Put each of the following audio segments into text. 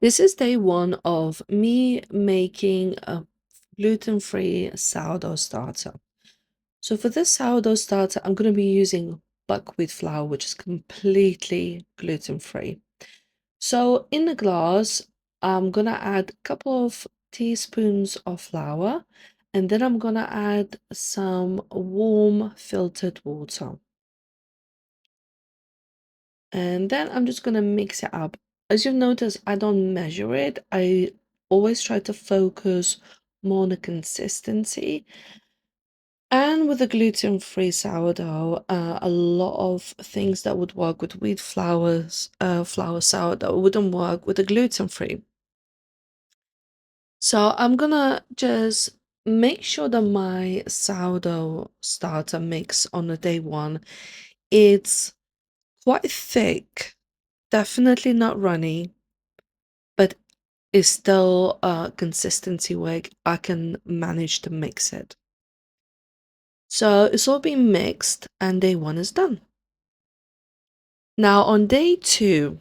This is day one of me making a gluten-free sourdough starter. So for this sourdough starter, I'm going to be using buckwheat flour, which is completely gluten-free. So in the glass, I'm going to add a couple of teaspoons of flour, and then I'm going to add some warm filtered water. And then I'm just going to mix it up. As you've noticed, I don't measure it. I always try to focus more on the consistency. And with the gluten-free sourdough, a lot of things that would work with wheat flour sourdough wouldn't work with the gluten-free. So I'm gonna just make sure that my sourdough starter mix on the day one, it's quite thick, definitely not runny, but is still a consistency where I can manage to mix it. So it's all been mixed and day one is done. Now on day two,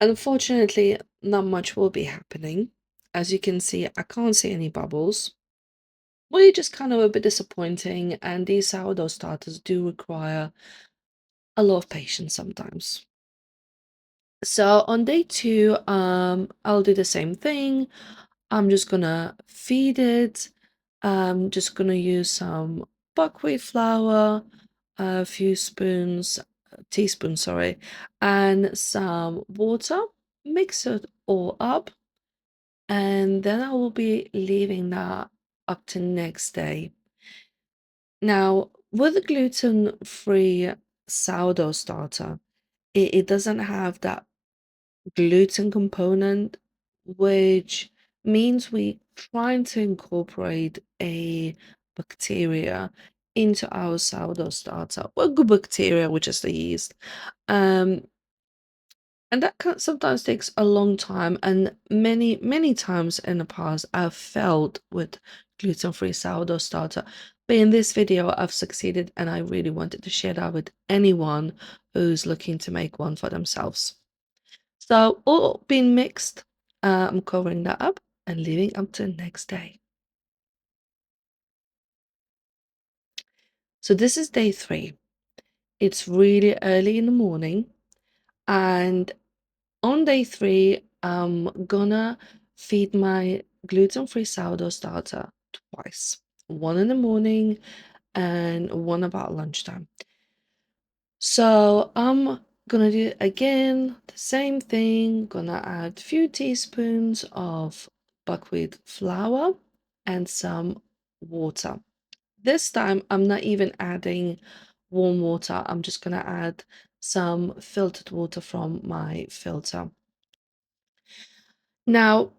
unfortunately, not much will be happening. As you can see, I can't see any bubbles, which is just kind of a bit disappointing, and these sourdough starters do require a lot of patience sometimes. So on day two, I'll do the same thing. I'm just gonna feed it. I'm just gonna use some buckwheat flour, a few teaspoons, sorry, and some water. Mix it all up, and then I will be leaving that up to next day. Now, with the gluten-free sourdough starter, it doesn't have that gluten component, which means we trying to incorporate a bacteria into our sourdough starter. Well, good bacteria, which is the yeast. Um, and that sometimes takes a long time, and many times in the past I've failed with gluten-free sourdough starter. But in this video, I've succeeded, and I really wanted to share that with anyone who's looking to make one for themselves. So all being mixed, I'm covering that up and leaving up to the next day. So this is day three. It's really early in the morning, and on day three, I'm gonna feed my gluten-free sourdough starter twice. One in the morning and one about lunchtime. So I'm gonna do again the same thing. Gonna add a few teaspoons of buckwheat flour and some water. This time I'm not even adding warm water. I'm just gonna add some filtered water from my filter. Now,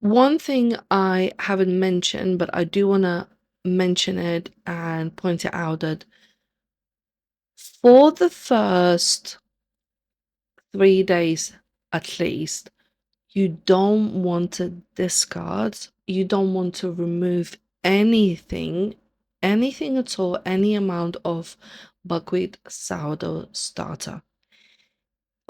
one thing I haven't mentioned, but I do want to mention it and point it out, that for the first 3 days at least, you don't want to discard, you don't want to remove anything at all, any amount of buckwheat sourdough starter.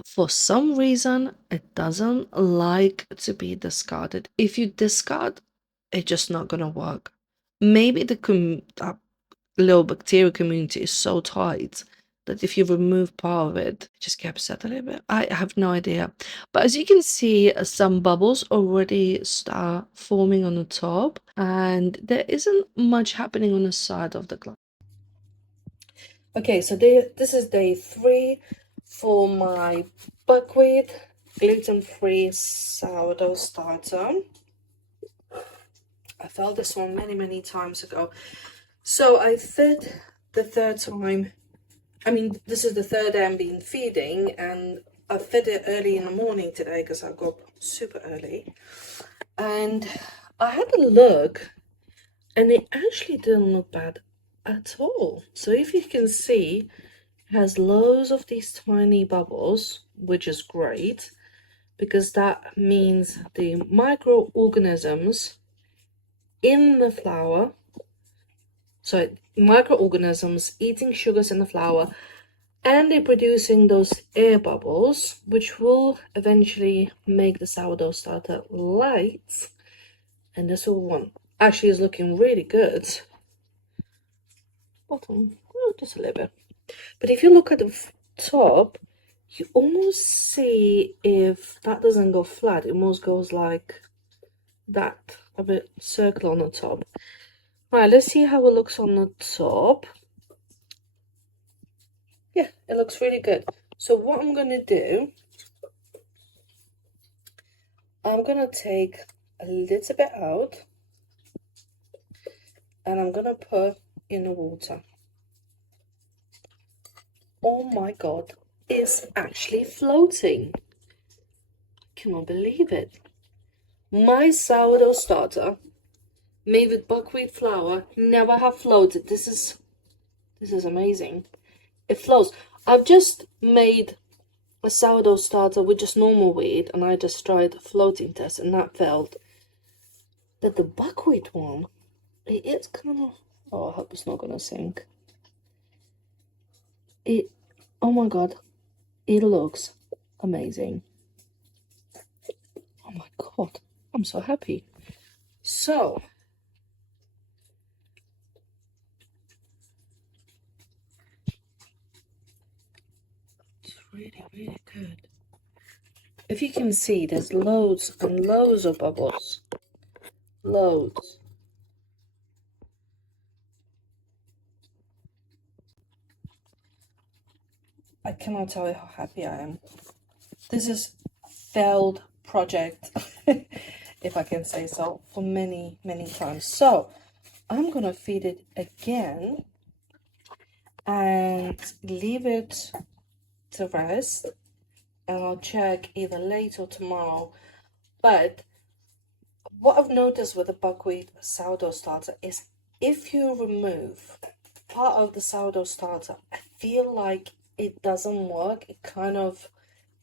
For some reason, it doesn't like to be discarded. If you discard, it's just not gonna work. Maybe that little bacteria community is so tight that if you remove part of it, it just gets upset a little bit. I have no idea. But as you can see, some bubbles already start forming on the top, and there isn't much happening on the side of the glass. Okay, so this is day three for my buckwheat gluten-free sourdough starter. I felt this one many times ago. So I fed the third time. I mean, this is the third day I'm been feeding, and I fed it early in the morning today because I got up super early. And I had a look, and it actually didn't look bad at all. So if you can see, has loads of these tiny bubbles, which is great because that means the microorganisms in the flour, so microorganisms eating sugars in the flour, and they're producing those air bubbles, which will eventually make the sourdough starter light. And this one actually is looking really good. Bottom, just a little bit. But if you look at the top, you almost see, if that doesn't go flat, it almost goes like that, a bit circle on the top. Right, let's see how it looks on the top. Yeah, it looks really good. So what I'm going to do, I'm going to take a little bit out and I'm going to put in the water. Oh my God, it's actually floating. Cannot believe it. My sourdough starter made with buckwheat flour never have floated. This is amazing. It flows. I've just made a sourdough starter with just normal wheat and I just tried a floating test and that failed. But the buckwheat one, it is kind of, oh, I hope it's not gonna sink. Oh my God, it looks amazing. Oh my God, I'm so happy. So, it's really, really good. If you can see, there's loads and loads of bubbles. Loads. I cannot tell you how happy I am. This is failed project, if I can say so, for many, many times. So I'm gonna feed it again and leave it to rest, and I'll check either late or tomorrow. But what I've noticed with the buckwheat sourdough starter is if you remove part of the sourdough starter, I feel like it doesn't work. It kind of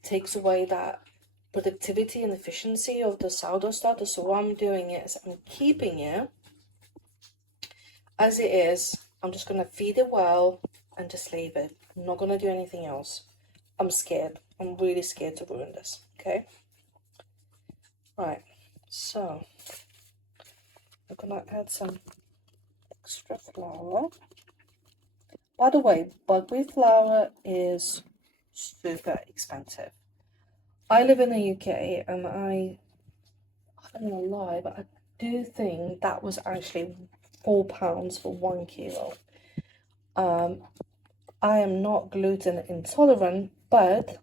takes away that productivity and efficiency of the sourdough starter. So what I'm doing is I'm keeping it as it is. I'm just gonna feed it well and just leave it. I'm not gonna do anything else. I'm scared. I'm really scared to ruin this. Okay. Right. So I'm gonna add some extra flour. By the way, buckwheat flour is super expensive. I live in the UK and I don't want to lie, but I do think that was actually £4 for 1 kilo. I am not gluten intolerant, but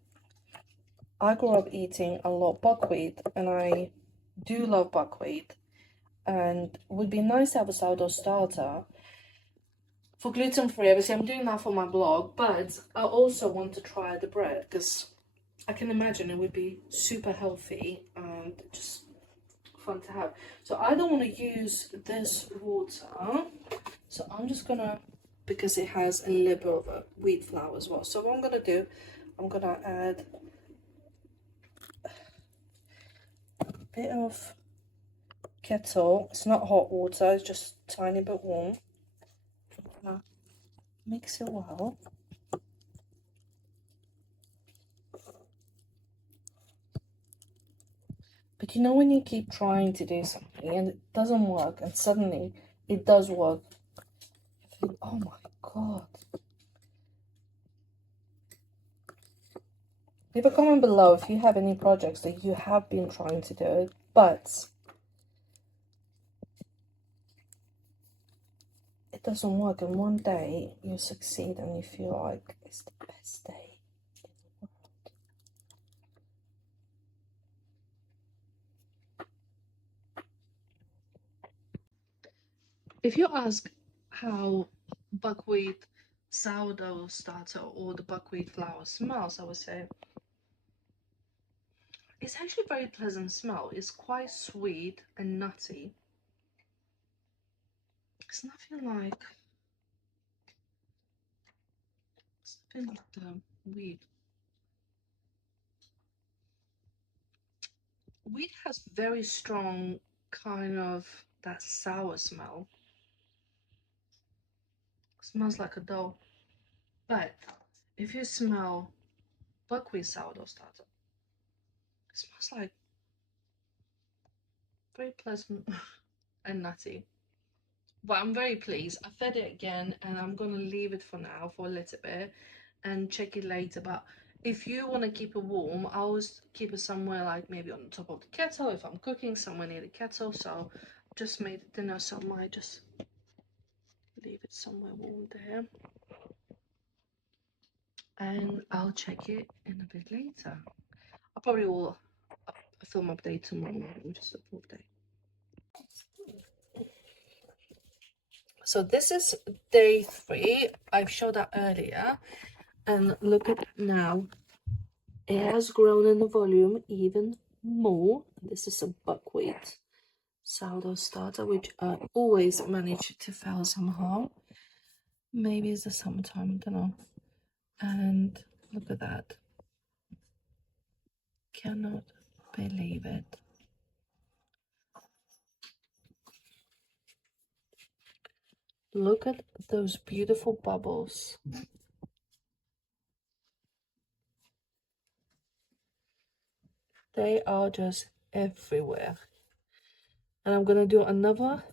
I grew up eating a lot of buckwheat and I do love buckwheat, and it would be nice to have a sourdough starter for gluten-free. Obviously, I'm doing that for my blog, but I also want to try the bread because I can imagine it would be super healthy and just fun to have. So I don't want to use this water, so I'm just gonna, because it has a little bit of a wheat flour as well. So what I'm gonna do, I'm gonna add a bit of kettle. It's not hot water, it's just a tiny bit warm. I'm gonna mix it well. But you know when you keep trying to do something and it doesn't work and suddenly it does work, you think, oh my God. Leave a comment below if you have any projects that you have been trying to do, but it doesn't work, and one day you succeed and you feel like it's the best day in the world. If you ask how buckwheat sourdough starter or the buckwheat flour smells, I would say it's actually a very pleasant smell. It's quite sweet and nutty. It's nothing like the wheat. Wheat has very strong kind of that sour smell. It smells like a dough. But if you smell buckwheat sourdough starter, it smells like very pleasant and nutty. But I'm very pleased. I fed it again and I'm gonna leave it for now for a little bit and check it later. But if you want to keep it warm, I always keep it somewhere like maybe on the top of the kettle if I'm cooking somewhere near the kettle. So just made dinner, so I might just leave it somewhere warm there. And I'll check it in a bit later. I probably will film update tomorrow morning, which is the 4th day. So this is day 3. I showed that earlier. And look at now. It has grown in the volume even more. This is a buckwheat sourdough starter, which I always manage to fail somehow. Maybe it's the summertime, I don't know. And look at that. Cannot believe it. Look at those beautiful bubbles. They are just everywhere. And I'm gonna do another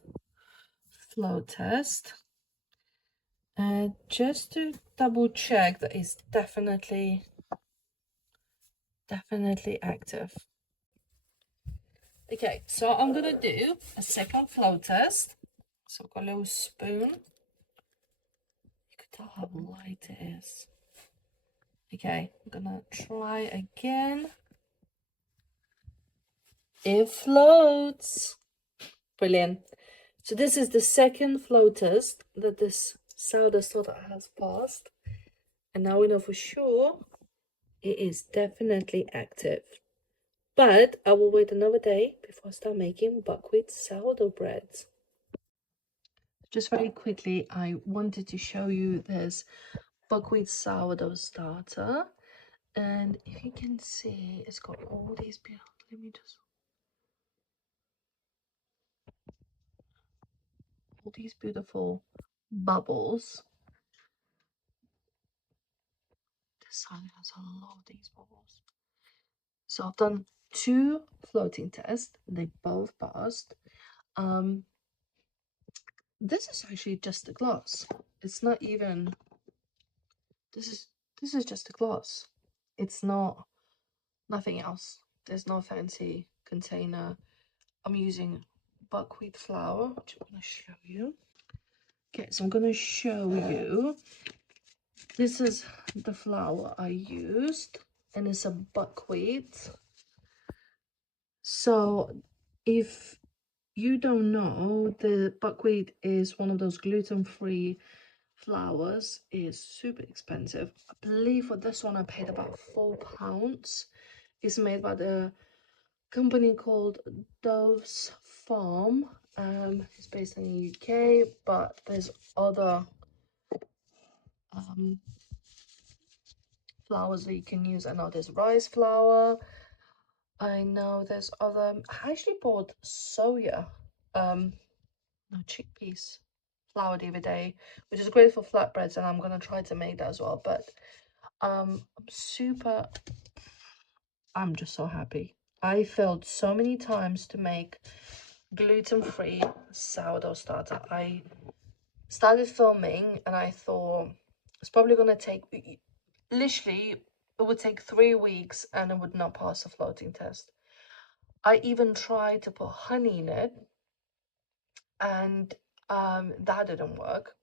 flow test. And just to double check that it's definitely active. Okay, so I'm gonna do a second flow test. So I've got a little spoon. You can tell how light it is. Okay, I'm gonna try again. It floats. Brilliant. So this is the second flow test that this sourdough starter has passed. And now we know for sure it is definitely active. But I will wait another day before I start making buckwheat sourdough bread. Just very quickly, I wanted to show you this buckwheat sourdough starter. And if you can see, it's got all these beautiful, let me just, all these beautiful bubbles. This side has a lot of these bubbles. So I've done 2 floating tests. They both passed. This is actually just a glass. It's not even, this is just a glass. It's not, nothing else. There's no fancy container. I'm using buckwheat flour, which I'm going to show you. Okay, so I'm going to show you. This is the flour I used, and it's a buckwheat. So if you don't know, the buckwheat is one of those gluten-free flours. Is super expensive. I believe for this one I paid about £4. It's made by the company called Dove's Farm. It's based in the UK, but there's other flours that you can use. I know there's rice flour. I know there's other. I actually bought soya, no, chickpeas flour the other day, which is great for flatbreads, and I'm gonna try to make that as well. But I'm just so happy. I failed so many times to make gluten-free sourdough starter. I started filming and I thought it's probably gonna take, literally it would take 3 weeks and it would not pass the floating test. I even tried to put honey in it, and that didn't work.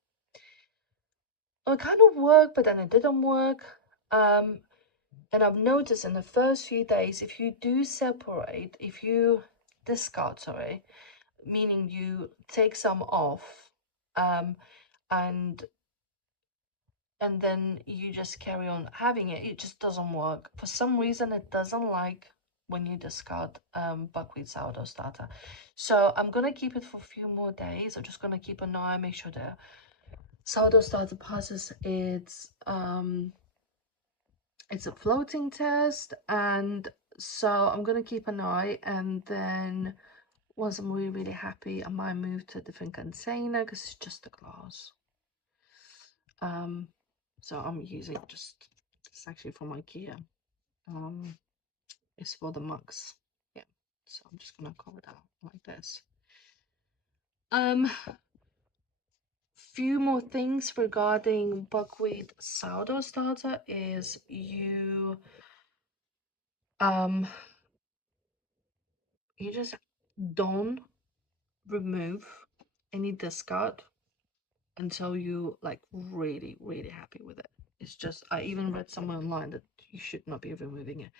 It kind of worked, but then it didn't work. And I've noticed in the first few days, if you do separate, if you discard, sorry, meaning you take some off, and then you just carry on having it, it just doesn't work. For some reason, it doesn't like when you discard buckwheat sourdough starter. So I'm gonna keep it for a few more days. I'm just gonna keep an eye, make sure the sourdough starter passes it's a floating test, and so I'm gonna keep an eye, and then once I'm really happy, I might move to a different container because it's just a glass. So I'm using just It's actually from IKEA. It's for the mugs. Yeah. So I'm just gonna cover that like this. Few more things regarding buckwheat sourdough starter is you just don't remove any discard until you like really happy with it. It's just, I even read somewhere online that you should not be removing it.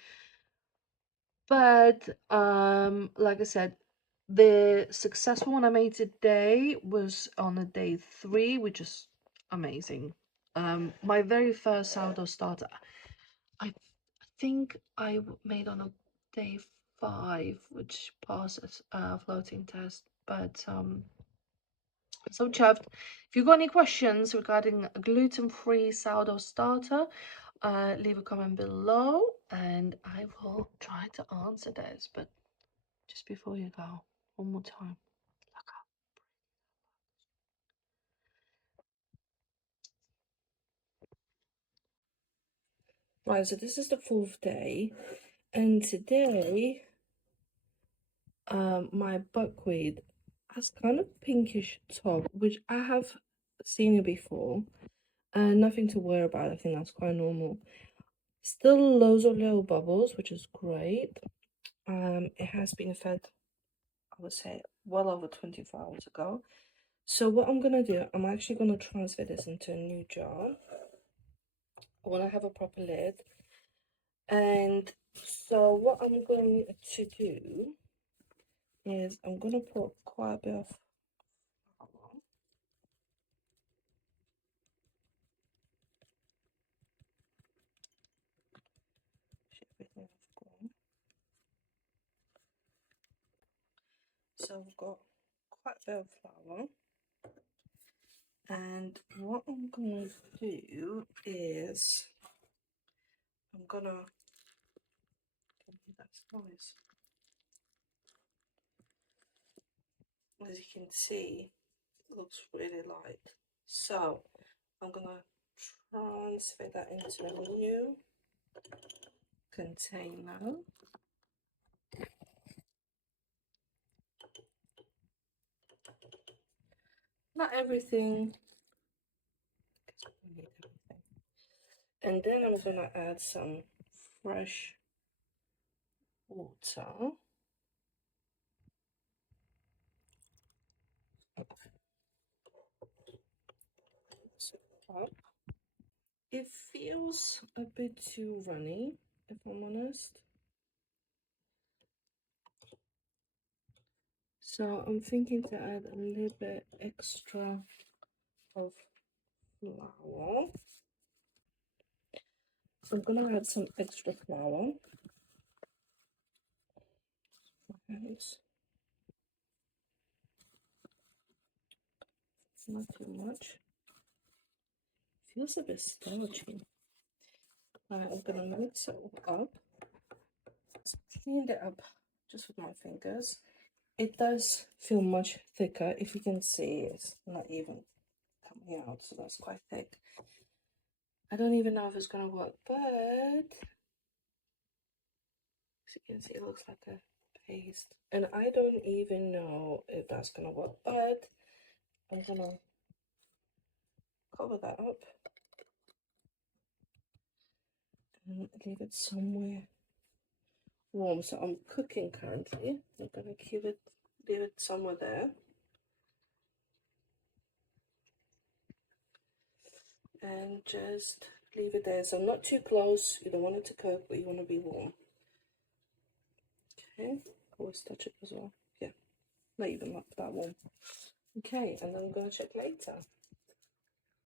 But like I said, the successful one I made today was on a day 3, which is amazing. My very first sourdough starter, I think I made on a day 5, which passes floating test. But so chuffed. If you've got any questions regarding a gluten-free sourdough starter, leave a comment below and I will try to answer those. But just before you go, one more time. Look up. Right, so this is the 4th day, and today my buckwheat has kind of pinkish top, which I have seen it before. Nothing to worry about. I think that's quite normal. Still loads of little bubbles, which is great. It has been fed, I would say, well over 24 hours ago. So what I'm gonna do, I'm actually gonna transfer this into a new jar. I wanna have a proper lid. And so what I'm going to do is I'm gonna put quite a bit of flour. Everything I've got. So I've got quite a bit of flour. And what I'm gonna do is I'm gonna, that's nice. As you can see, it looks really light. So I'm gonna transfer that into a new container. Not everything. And then I'm gonna add some fresh water. Up. It feels a bit too runny, if I'm honest. So I'm thinking to add a little bit extra of flour. So I'm gonna add some extra flour. Hands. Not too much. Feels a bit starchy. I'm gonna mix it all up. Cleaned it up just with my fingers. It does feel much thicker. If you can see, it's not even coming out, so that's quite thick. I don't even know if it's gonna work, but as you can see, it looks like a paste, and I don't even know if that's gonna work, but I'm gonna cover that up and leave it somewhere warm. So I'm cooking currently. I'm gonna leave it somewhere there. And just leave it there. So not too close. You don't want it to cook, but you want to be warm. Okay, always touch it as well. Yeah, not even that warm. Okay, and then I'm gonna check later.